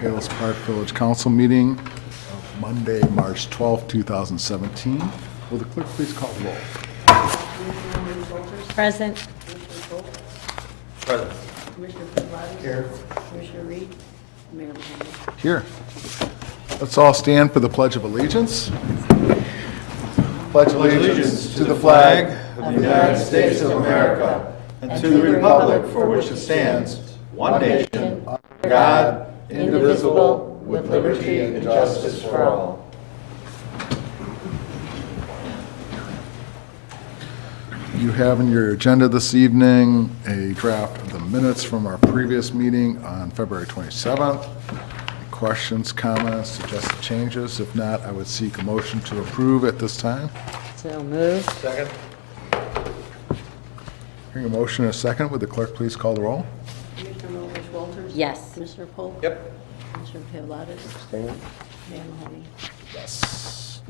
Palos Park Village Council meeting of Monday, March 12, 2017. Will the clerk please call the roll? Present. Present. Commissioner Pilati. Here. Commissioner Reed. Mayor Mahoney. Here. Let's all stand for the Pledge of Allegiance. Pledge allegiance to the flag of the United States of America and to the republic for which it stands, one nation, under God, indivisible, with liberty and justice for all. You have in your agenda this evening a draft of the minutes from our previous meeting on February 27th. Questions, comments, suggested changes? If not, I would seek a motion to approve at this time. So moved. Second. Hearing a motion and a second, would the clerk please call the roll? Commissioner Milovich Walters. Yes. Commissioner Polk. Yep. Commissioner Pilati. Mayor Mahoney. Yes.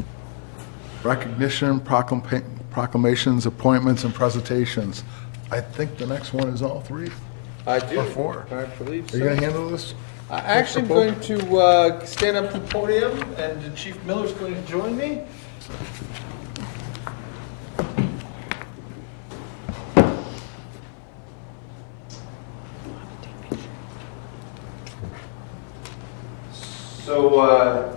Recognition, proclamations, appointments, and presentations. I think the next one is all three. I do. Or four. I believe so. Are you going to handle this? I actually am going to stand up to the podium, and Chief Miller's going to join me. So,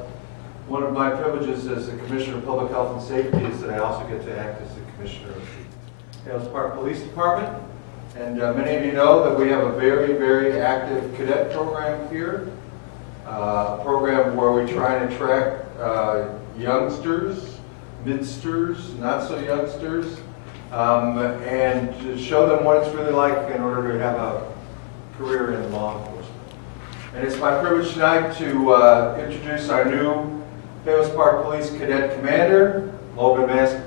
one of my privileges as the Commissioner of Public Health and Safety is that I also get to act as the Commissioner of the Palos Park Police Department. And many of you know that we have a very, very active cadet program here. A program where we try and attract youngsters, midsters, not so youngsters, and to show them what it's really like in order to have a career in law enforcement. And it's my privilege tonight to introduce our new Palos Park Police Cadet Commander, Logan Maskey.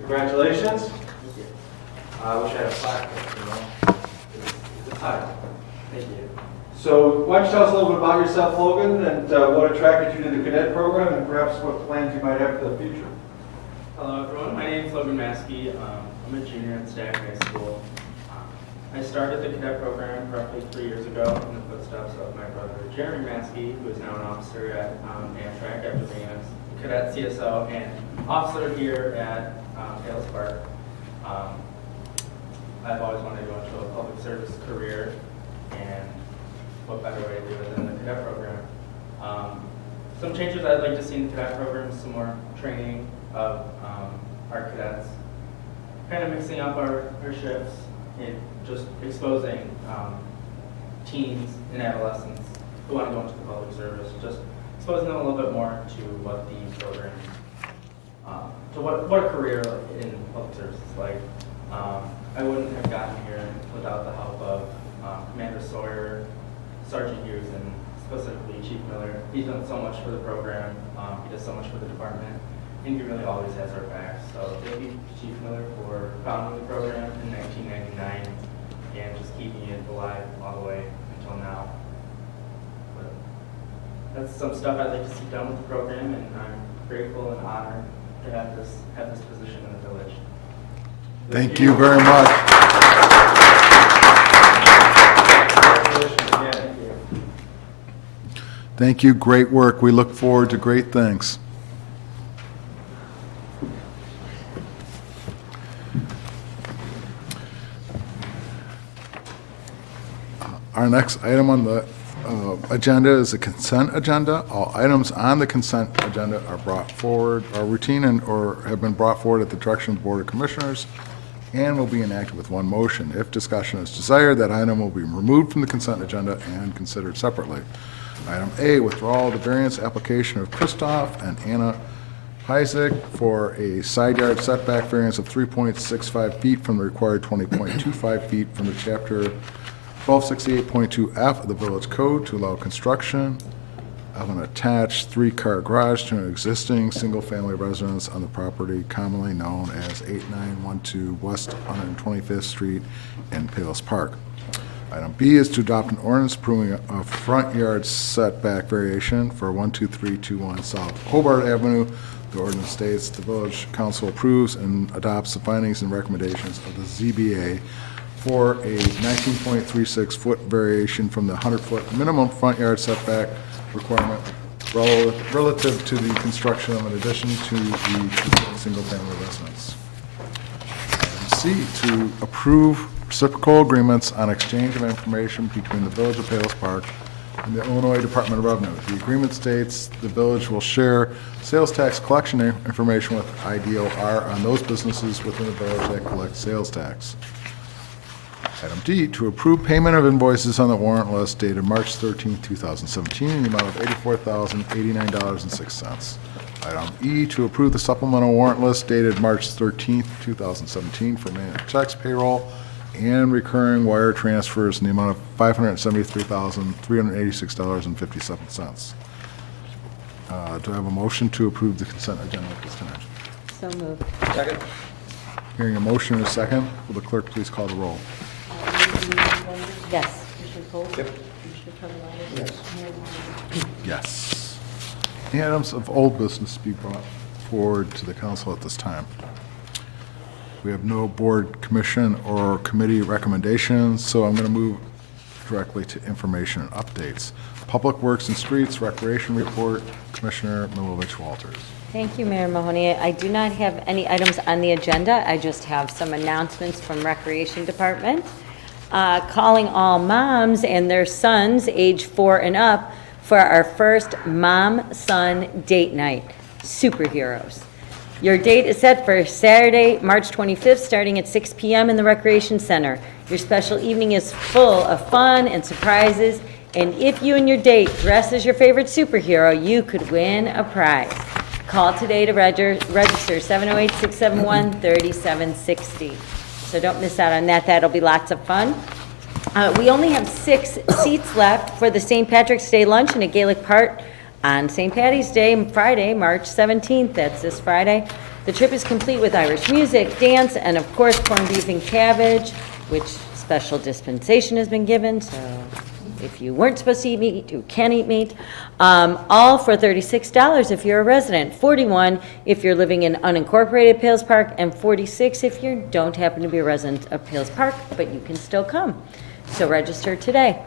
Congratulations. I wish I had a plaque, you know. It's a title. Thank you. So why don't you tell us a little bit about yourself, Logan, and what attracted you to the cadet program, and perhaps what plans you might have for the future. Hello everyone, my name is Logan Maskey. I'm a junior at Stack High School. I started the cadet program roughly 3 years ago in the footsteps of my brother Jeremy Maskey, who is now an officer at Amtrak after being a cadet CSO and officer here at Palos Park. I've always wanted to go into a public service career, and what better way to do it than the cadet program. Some changes I'd like to see in the cadet program is some more training of our cadets, kind of mixing up our shifts and just exposing teens and adolescents who want to go into the public service, just exposing them a little bit more to what the program, to what a career in public service is like. I wouldn't have gotten here without the help of Commander Sawyer, Sergeant Hughes, and specifically Chief Miller. He's done so much for the program. He does so much for the department, and he really always has our backs. So thank you, Chief Miller, for founding the program in 1999 and just keeping it alive all the way until now. But that's some stuff I'd like to see done with the program, and I'm grateful and honored to have this position in the village. Thank you very much. Congratulations again. Thank you. Thank you. Great work. We look forward to great things. Our next item on the agenda is the consent agenda. All items on the consent agenda are brought forward, are routine or have been brought forward at the direction of the Board of Commissioners and will be enacted with one motion. If discussion is desired, that item will be removed from the consent agenda and considered separately. Item A, withdrawal of the variance application of Christoph and Anna Isaac for a side yard setback variance of 3.65 feet from the required 20.25 feet from the chapter 1268.2F of the Village Code to allow construction of an attached three-car garage to an existing single-family residence on the property commonly known as 8912 West 125th Street in Palos Park. Item B is to adopt an ordinance approving a front yard setback variation for 12321 South Hobart Avenue The ordinance states the village council approves and adopts the findings and recommendations of the ZBA for a 19.36-foot variation from the 100-foot minimum front yard setback requirement relative to the construction of an addition to the single-family residence. Item C, to approve reciprocal agreements on exchange of information between the Village of Palos Park and the Illinois Department of Revenue. The agreement states the village will share sales tax collection information with IDOR on those businesses within the village that collect sales tax. Item D, to approve payment of invoices on the warrant list dated March 13, 2017, in the amount of $84,089.06. Item E, to approve the supplemental warrant list dated March 13, 2017, for mail checks, payroll, and recurring wire transfers in the amount of $573,386.57. Do I have a motion to approve the consent agenda at this time? So moved. Second? Hearing a motion and a second, will the clerk please call the roll? Commissioner Walters? Yes. Commissioner Polk? Yep. Commissioner Carnavale? Yes. Mayor Mahoney? Yes. Any items of old business to be brought forward to the council at this time? We have no board, commission, or committee recommendations, so I'm going to move directly to information and updates. Public Works and Streets Recreation Report, Commissioner Milovich Walters. Thank you, Mayor Mahoney. I do not have any items on the agenda. I just have some announcements from Recreation Department. Calling all moms and their sons age 4 and up for our first mom-son date night, Superheroes. Your date is set for Saturday, March 25th, starting at 6 p.m. in the Recreation Center. Your special evening is full of fun and surprises, and if you and your date dress as your favorite superhero, you could win a prize. Call today to register 708-671-3760. So don't miss out on that. That'll be lots of fun. We only have 6 seats left for the St. Patrick's Day luncheon at Gaelic Park on St. Patty's Day, Friday, March 17th. That's this Friday. The trip is complete with Irish music, dance, and of course corned beef and cabbage, which special dispensation has been given, so if you weren't supposed to eat meat, you can eat meat. All for $36 if you're a resident, $41 if you're living in unincorporated Palos Park, and $46 if you don't happen to be a resident of Palos Park, but you can still come. So register today.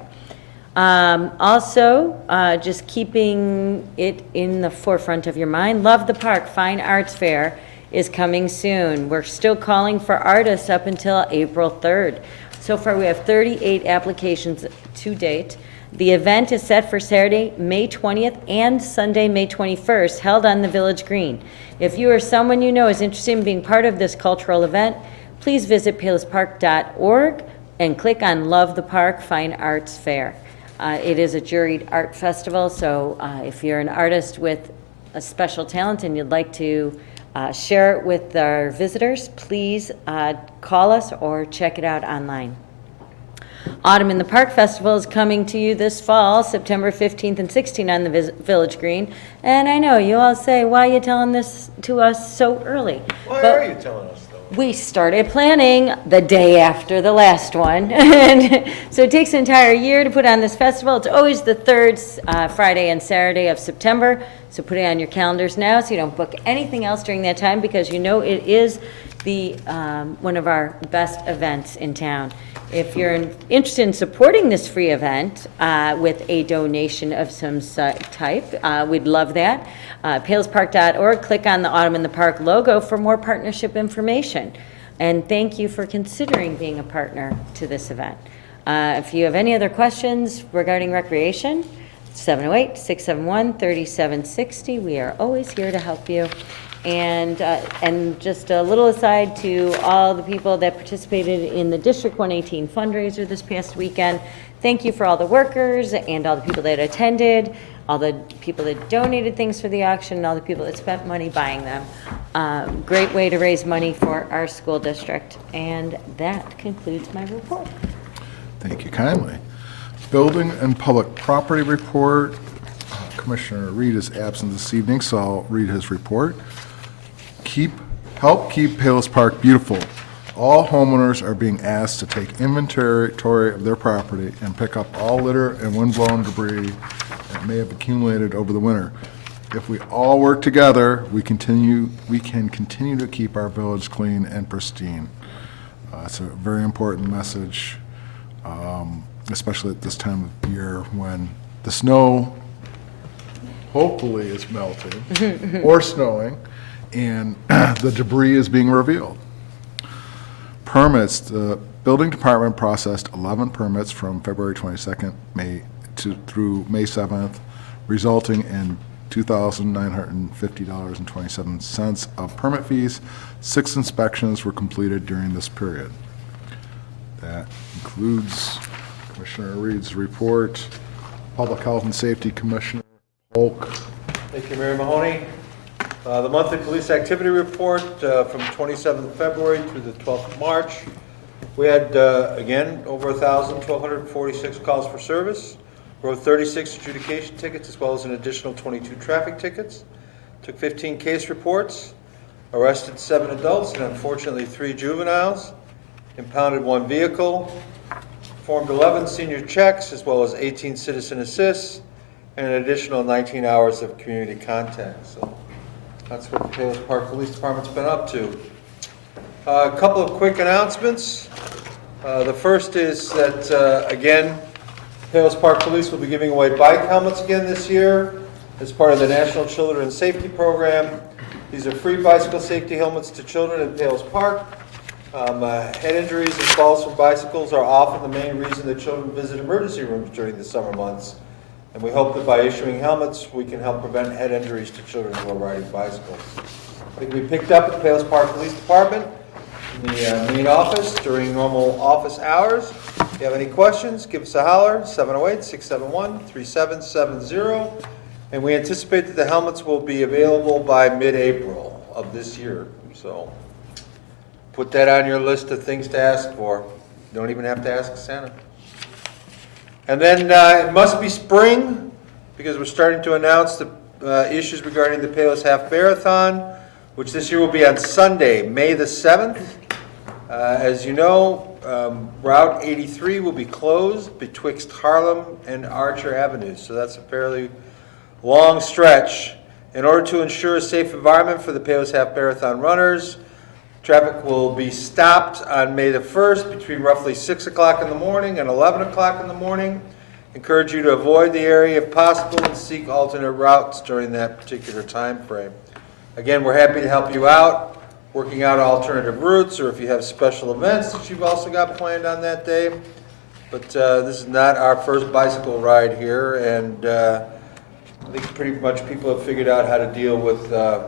Also, just keeping it in the forefront of your mind, Love the Park Fine Arts Fair is coming soon. We're still calling for artists up until April 3rd. So far, we have 38 applications to date. The event is set for Saturday, May 20th and Sunday, May 21st, held on the Village Green. If you or someone you know is interested in being part of this cultural event, please visit palospark.org and click on Love the Park Fine Arts Fair. It is a juried art festival, so if you're an artist with a special talent and you'd like to share it with our visitors, please call us or check it out online. Autumn in the Park Festival is coming to you this fall, September 15th and 16th on the Village Green. And I know you all say, why are you telling this to us so early? Why But are you telling us, though? we started planning the day after the last one. And so it takes an entire year to put on this festival. It's always the third Friday and Saturday of September. So put it on your calendars now so you don't book anything else during that time, because you know it is the one of our best events in town. If you're interested in supporting this free event with a donation of some type, we'd love that. palospark.org, click on the Autumn in the Park logo for more partnership information. And thank you for considering being a partner to this event. If you have any other questions regarding recreation, 708-671-3760. We are always here to help you. And just a little aside to all the people that participated in the District 118 fundraiser this past weekend, thank you for all the workers and all the people that attended, all the people that donated things for the auction, and all the people that spent money buying them. Great way to raise money for our school district. And that concludes my report. Thank you kindly. Building and Public Property Report. Commissioner Reed is absent this evening, so I'll read his report. Help keep Palos Park beautiful. All homeowners are being asked to take inventory of their property and pick up all litter and windblown debris that may have accumulated over the winter. if we all work together, we can continue to keep our village clean and pristine. It's a very important message, especially at this time of year when the snow hopefully is melting or snowing, and the debris is being revealed. Permits, the building department processed 11 permits from February 22nd through May 7th, resulting in $2,950.27 of permit fees. 6 inspections were completed during this period. That includes Commissioner Reed's report. Public Health and Safety Commissioner Polk. Thank you, Mayor Mahoney. The monthly police activity report from 27th February to the 12th of March. We had, again, over 1,246 calls for service. Wrote 36 adjudication tickets as well as an additional 22 traffic tickets. Took 15 case reports. Arrested 7 adults and unfortunately 3 juveniles. Impounded 1 vehicle. Performed 11 senior checks as well as 18 citizen assists and an additional 19 hours of community contact. So that's what the Palos Park Police Department's been up to. A couple of quick announcements. The first is that, again, Palos Park Police will be giving away bike helmets again this year as part of the National Children's Safety Program. These are free bicycle safety helmets to children in Palos Park. Head injuries and falls from bicycles are often the main reason that children visit emergency rooms during the summer months. And we hope that by issuing helmets, we can help prevent head injuries to children who are riding bicycles. They can be picked up at the Palos Park Police Department in the main office during normal office hours. If you have any questions, give us a holler, 708-671-3770. And we anticipate that the helmets will be available by mid-April of this year. So put that on your list of things to ask for. You don't even have to ask Santa. And then it must be spring, because we're starting to announce the issues regarding the Palos Half Marathon, which this year will be on Sunday, May the 7th. As you know, Route 83 will be closed betwixt Harlem and Archer Avenues, so that's a fairly long stretch. In order to ensure a safe environment for the Palos Half Marathon runners, traffic will be stopped on May the 1st between roughly 6 o'clock in the morning and 11 o'clock in the morning. Encourage you to avoid the area if possible and seek alternate routes during that particular time frame. Again, we're happy to help you out, working out alternative routes, or if you have special events that you've also got planned on that day. But this is not our first bicycle ride here, and I think pretty much people have figured out how to deal with the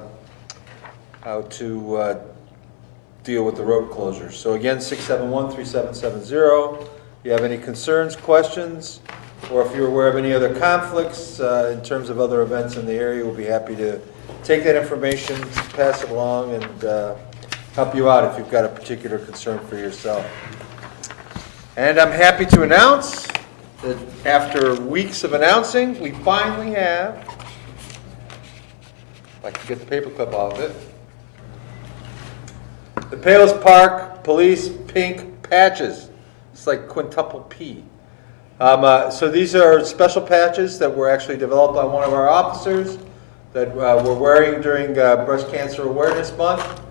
road closures. So again, 671-3770. If you have any concerns, questions, or if you're aware of any other conflicts in terms of other events in the area, we'll be happy to take that information, pass it along, and help you out if you've got a particular concern for yourself. And I'm happy to announce that after weeks of announcing, we finally have, if I can get the paperclip off of it, the Palos Park Police Pink Patches. It's like quintuple P. So these are special patches that were actually developed by one of our officers that we're wearing during Breast Cancer Awareness Month.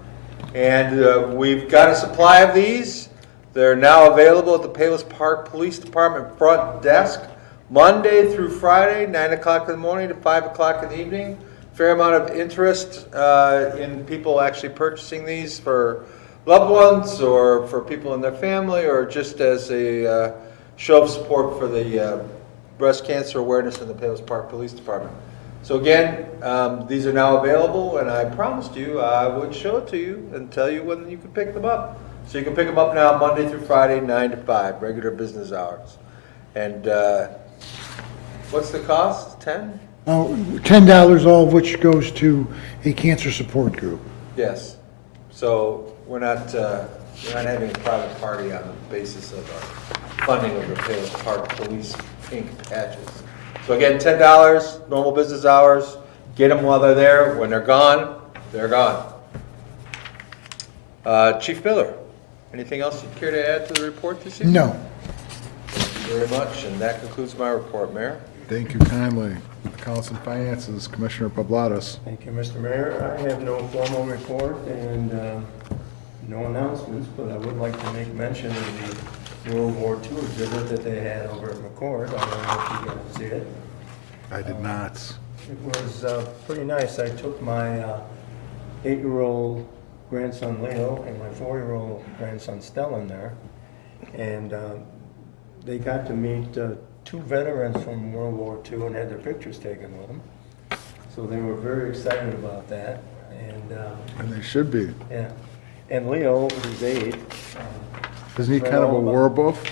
And we've got a supply of these. They're now available at the Palos Park Police Department front desk, Monday through Friday, 9 o'clock in the morning to 5 o'clock in the evening. Fair amount of interest in people actually purchasing these for loved ones or for people in their family, or just as a show of support for the breast cancer awareness in the Palos Park Police Department. So again, these are now available, and I promised you I would show it to you and tell you when you can pick them up. So you can pick them up now Monday through Friday, 9 to 5, regular business hours. And what's the cost? 10? $10, all of which goes to a cancer support group. Yes. So we're not having a private party on the basis of funding of the Palos Park Police Pink Patches. So again, $10, normal business hours. Get them while they're there. When they're gone, they're gone. Chief Miller, anything else you'd care to add to the report this evening? No. Thank you very much, and that concludes my report, Mayor. Thank you kindly. Accounts and Finances, Commissioner Pablatis. Thank you, Mr. Mayor. I have no formal report and no announcements, but I would like to make mention of the World War II exhibit that they had over at McCord. I don't know if you got to see it. I did not. It was pretty nice. I took my 8-year-old grandson Leo and my 4-year-old grandson Stellan there, and they got to meet 2 veterans from World War II and had their pictures taken with them. So they were very excited about that, And they should be. yeah. And Leo, who's 8, Isn't he read kind of a all about- war buff?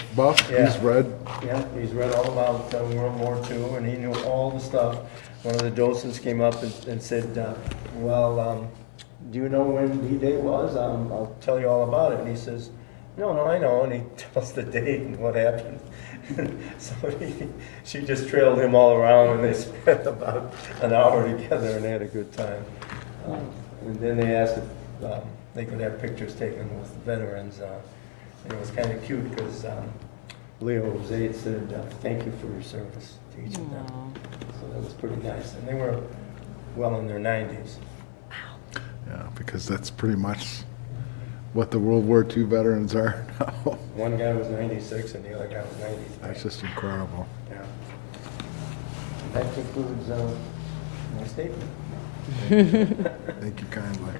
Yeah. He's read. Yeah, he's read all about World War II, and he knew all the stuff. One of the docents came up and said, well, do you know when D-Day was? I'll tell you all about it. And he says, no, I know. And he tells the date and what happened. So she just trailed him all around, and they spent about an hour together, and they had a good time. And then they asked if they could have pictures taken with the veterans. And it was kind of cute because Leo, who's 8, said, thank you for your service to each of them. So that was pretty nice. And they were well in their 90s. Yeah, because that's pretty much what the World War II veterans are now. One guy was 96 and the other guy was 93. That's just incredible. Yeah. That concludes my statement. Thank you kindly.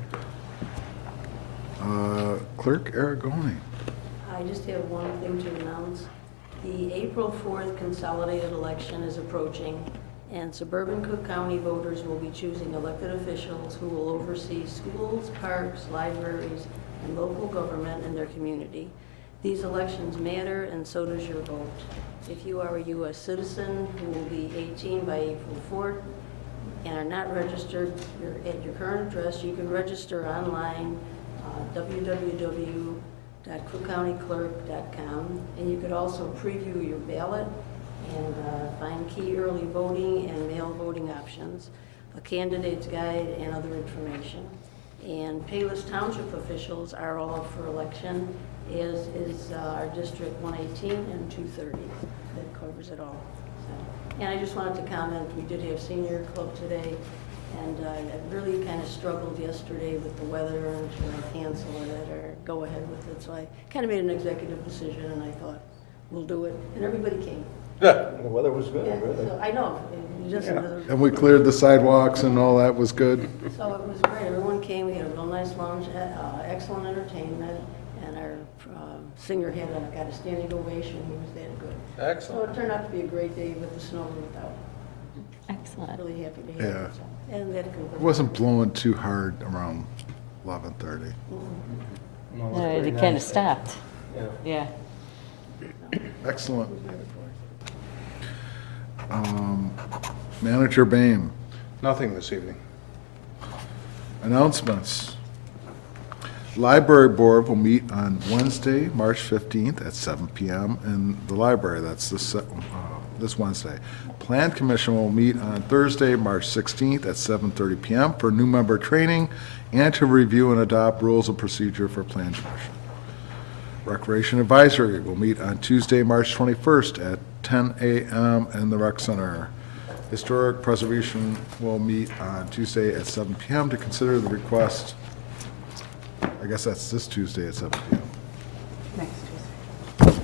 Clerk Aragoni. I just have one thing to announce. The April 4th consolidated election is approaching, and suburban Cook County voters will be choosing elected officials who will oversee schools, parks, libraries, and local government in their community. These elections matter, and so does your vote. If you are a U.S. citizen who will be 18 by April 4th and are not registered at your current address, you can register online, www.cookcountyclerk.com, and you could also preview your ballot and find key early voting and mail voting options, a candidate's guide, and other information. And Payless Township officials are all up for election, as is our District 118 and 230. That covers it all. So, and I just wanted to comment, we did have senior club today, and I really kind of struggled yesterday with the weather, and should I cancel it or go ahead with it. So I kind of made an executive decision, and I thought, we'll do it. And everybody came. The weather was good, Yeah, really. so I know, it just, And we cleared the sidewalks and all that was good. so it was great. Everyone came. We had a real nice lunch, excellent entertainment, and our singer got a standing ovation. He was that good. So Excellent. it turned out to be a great day with the snow and without. Excellent. Really happy to have Yeah. it. So, and that It concludes. wasn't blowing too hard around 11:30. No, it was No, pretty it kind of nice. stopped. Yeah. Yeah. Excellent. Manager Boehm. Nothing this evening. Announcements. Library Board will meet on Wednesday, March 15th at 7 PM in the library. That's this Wednesday. Plan Commission will meet on Thursday, March 16th at 7:30 PM for new member training and to review and adopt rules of procedure for Plan Commission. Recreation Advisory will meet on Tuesday, March 21st at 10 a.m. in the Rec Center. Historic Preservation will meet on Tuesday at 7 p.m. to consider the request. I guess that's this Tuesday at 7 p.m. Next Tuesday.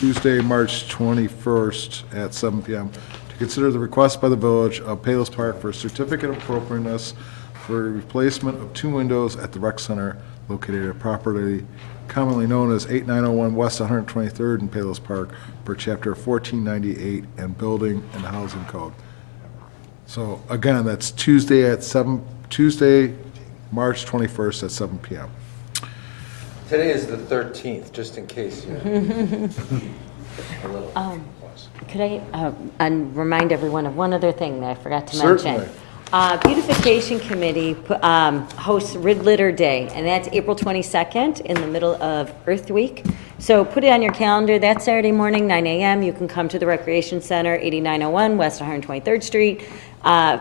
Tuesday, March 21st at 7 p.m. to consider the request by the Village of Palos Park for a certificate of appropriateness for replacement of 2 windows at the Rec Center located at property commonly known as 8901 West 123rd in Palos Park per Chapter 1498 and Building and Housing Code. So again, that's Tuesday, March 21st at 7 p.m. Today is the 13th, just in case you. Could I remind everyone of one other thing that I forgot to Certainly. mention? Beautification Committee hosts Rid Litter Day, and that's April 22nd in the middle of Earth Week. So put it on your calendar. That Saturday morning, 9 a.m. You can come to the Recreation Center, 8901 West 123rd Street.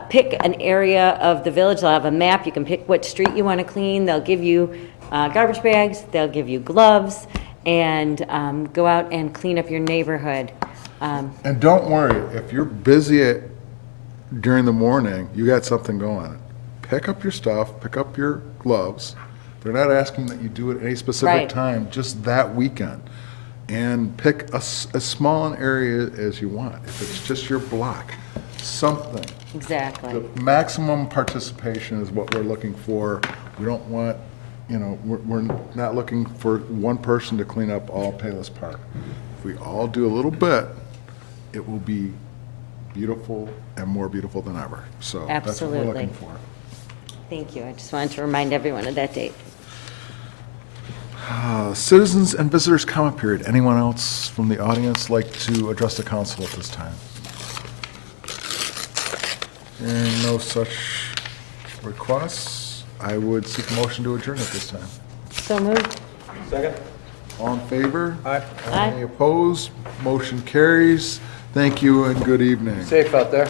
Pick an area of the village. They'll have a map. You can pick what street you want to clean. They'll give you garbage bags. They'll give you gloves, and go out and clean up your neighborhood. And don't worry, if you're busy during the morning, you got something going. Pick up your stuff, pick up your gloves. They're not asking that you do it at any specific Right. time, just that weekend. And pick as small an area as you want. If it's just your block, something. Exactly. The maximum participation is what we're looking for. We don't want, we're not looking for one person to clean up all Payless Park. If we all do a little bit, it will be beautiful and more beautiful than ever. So that's what we're Absolutely. looking for. Thank you. I just wanted to remind everyone of that date. Citizens and visitors comment period. Anyone else from the audience like to address the council at this time? Hearing no such requests, I would seek a motion to adjourn at this time. So moved. Second? All in favor? Aye. Aye. Any opposed? Motion carries. Thank you and good evening. Safe out there.